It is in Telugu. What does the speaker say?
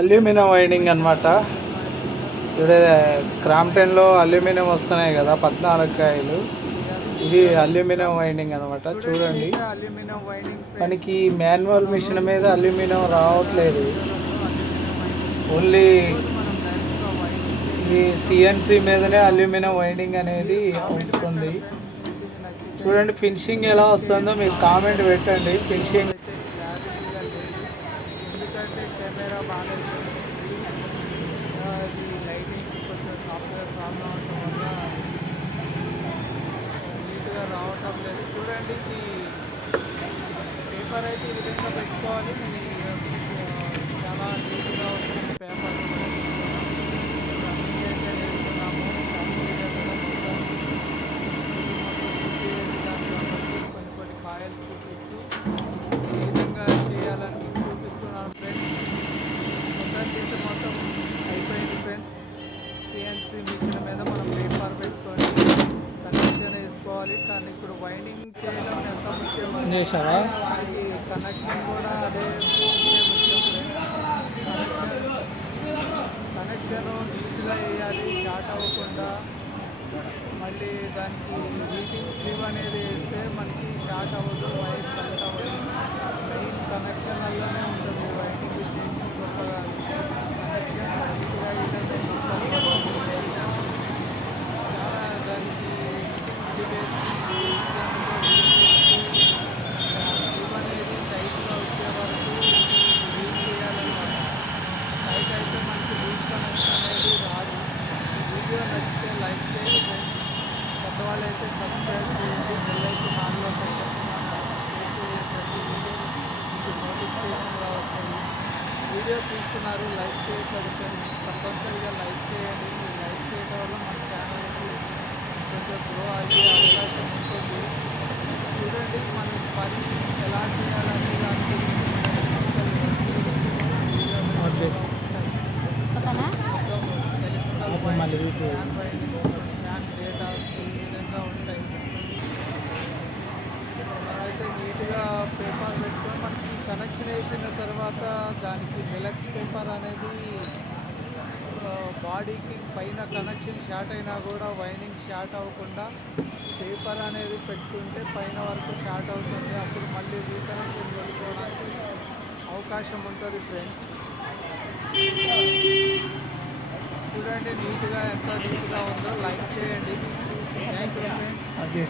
అల్యూమినియం వైండింగ్ అనమాట ఇప్పుడు క్రామ్టెన్లో అల్యూమినియం వస్తున్నాయి కదా పద్నాలుగు కాయలు. ఇది అల్యూమినియం వైండింగ్ అనమాట చూడండి. మనకి మాన్యువల్ మిషన్ మీద అల్యూమినియం రావట్లేదు. ఓన్లీ ఇది సిఎన్సి మీదనే అల్యూమినియం వైండింగ్ అనేది వస్తుంది చూడండి ఫినిషింగ్ ఎలా వస్తుందో మీరు కామెంట్ పెట్టండి. ఫినిషింగ్ కెమెరా బాగానే అది లైటింగ్ కొంచెం సాఫ్ట్వేర్ ప్రాబ్లం అవటం వల్ల నీట్గా రావటం లేదు. చూడండి ఇది పేపర్ అయితే ఈ విధంగా పెట్టుకోవాలి. ఇది చాలా నీట్గా వస్తుంది. కానీ ఇప్పుడు వైండింగ్ చేయడం ఎంత మనకి కనెక్షన్ కూడా అదే కనెక్షన్ నీట్గా వేయాలి షార్ట్ అవ్వకుండా. మళ్ళీ దానికి హీటింగ్ స్లీవ్ అనేది వేస్తే మనకి షార్ట్ అవ్వదు వైర్ కట్ అవ్వదు మెయిన్ కనెక్షన్ వల్లనే ఉంటుంది వైరింగ్ చేసి గొప్పగా కనెక్షన్ నీట్గా ఏదైతే చాలా దానికి హీటింగ్ స్లీవ్ వేసి స్లీవ్ అనేది టైట్గా వచ్చే వరకు యూజ్ చేయాలన్నమాట టైట్ అయితే మనకి లూజ్ కనెక్షన్ అనేది రాదు ఈ వీడియో నచ్చితే లైక్ చేయండి ఫ్రెండ్స్ కొత్త వాళ్ళు అయితే సబ్స్క్రైబ్ చేయండి బెల్ అయితే నాలుగులో పెట్టండి మనం చేసే ప్రతి వీడియో మీకు నోటిఫికేషన్గా వస్తుంది వీడియో చూస్తున్నారు లైక్ చేయట్లేదు ఫ్రెండ్స్. తప్పనిసరిగా లైక్ చేయండి. మీరు లైక్ చేయడం వల్ల మన ఛానల్కి కొంచెం గ్రో అయ్యే అవకాశం ఉంటుంది. చూడండి మనం పని ఎలా చేయాలనే దాని గురించి ఓకే మొత్తం ఎలక్ట్రికల్ అప్పుడు మళ్ళీ తీసి ఫ్యాన్ వైండింగ్ ఫ్యాన్ డేటాస్ ఈ విధంగా ఉంటాయి మనమైతే నీట్గా పేపర్ పెట్టుకొని మనకి కనెక్షన్ వేసిన తర్వాత దానికి మిలక్స్ పేపర్ అనేది బాడీకి పైన కనెక్షన్ షార్ట్ అయినా కూడా వైనింగ్ షార్ట్ అవ్వకుండా పేపర్ అనేది పెట్టుకుంటే పైన వరకు షార్ట్ అవుతుంది. అప్పుడు మళ్ళీ రీకనెక్షన్ పెట్టుకోవడానికి అవకాశం ఉంటుంది ఫ్రెండ్స్ చూడండి నీట్గా ఎంత నీట్గా ఉందో. లైక్ చేయండి. Thank you friends okay